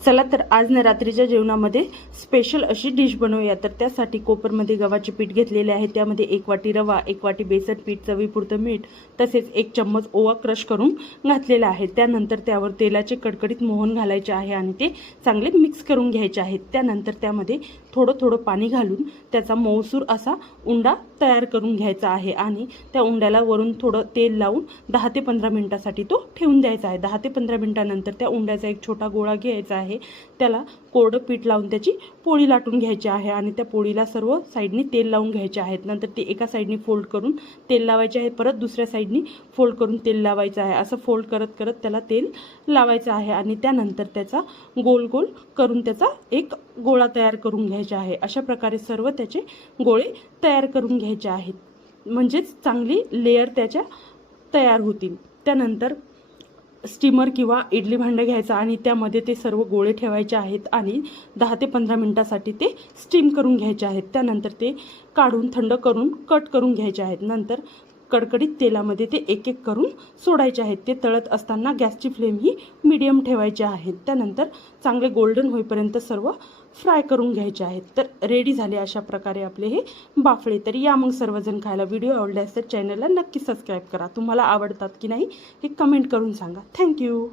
चला तर आज ना रात्रीच्या जेवणामध्ये स्पेशल अशी डिश बनवूया। तर त्यासाठी कोपरमध्ये गव्हाचे पीठ घेतलेले आहे, त्यामध्ये 1 वाटी रवा, 1 वाटी बेसन पीठ, चवीपुरतं मीठ, तसेच 1 चम्मच ओवा क्रश करून घातलेला आहे। त्यानंतर त्यावर तेलाचे कडकडीत मोहन घालायचे आहे आणि ते चांगले मिक्स करून घ्यायचे आहे। त्यानंतर त्यामध्ये थोडं थोडं पाणी घालून त्याचा मऊसूर असा उंडा तयार करून घ्यायचा आहे आणि त्या उंड्याला वरून थोडं तेल लावून 10 ते 15 मिनिटांसाठी तो ठेवून द्यायचा आहे। 10 ते 15 मिनिटांनंतर त्या उंड्याचा एक छोटा गोळा घ्यायचा आहे, त्याला कोरडं पीठ लावून त्याची पोळी लाटून घ्यायची आहे आणि त्या पोळीला सर्व साईडनी तेल लावून घ्यायचे आहेत। नंतर ती एका साईडनी फोल्ड करून तेल लावायचे आहे, परत दुसऱ्या साईडनी फोल्ड करून तेल लावायचं आहे। असं फोल्ड करत करत त्याला तेल लावायचं आहे आणि त्यानंतर त्याचा गोल गोल करून त्याचा एक गोळा तयार करून घ्यायचा आहे। अशा प्रकारे सर्व त्याचे गोळे तयार करून घ्यायचे आहेत, म्हणजेच चांगली लेयर त्याच्या तयार होतील। त्यानंतर स्टीमर किंवा इडली भांडं घ्यायचं आणि त्यामध्ये ते सर्व गोळे ठेवायचे आहेत आणि 10 ते 15 मिनिटांसाठी ते स्टीम करून घ्यायचे आहेत। त्यानंतर ते काढून थंड करून कट करून घ्यायचे आहेत। नंतर कडकडीत तेलामध्ये ते एक एक करून सोडायचे आहेत। ते तळत असताना गॅसची फ्लेम ही मीडियम ठेवायची आहे। त्यानंतर चांगले गोल्डन होईपर्यंत सर्व फ्राय करून घ्यायचे आहेत। तर रेडी झाले अशा प्रकारे आपले हे बाफळे। तर या मग सर्वजण खायला। व्हिडिओ आवडल्यास तर चॅनलला नक्की सबस्क्राईब करा। तुम्हाला आवडतात की नाही हे कमेंट करून सांगा। थँक्यू।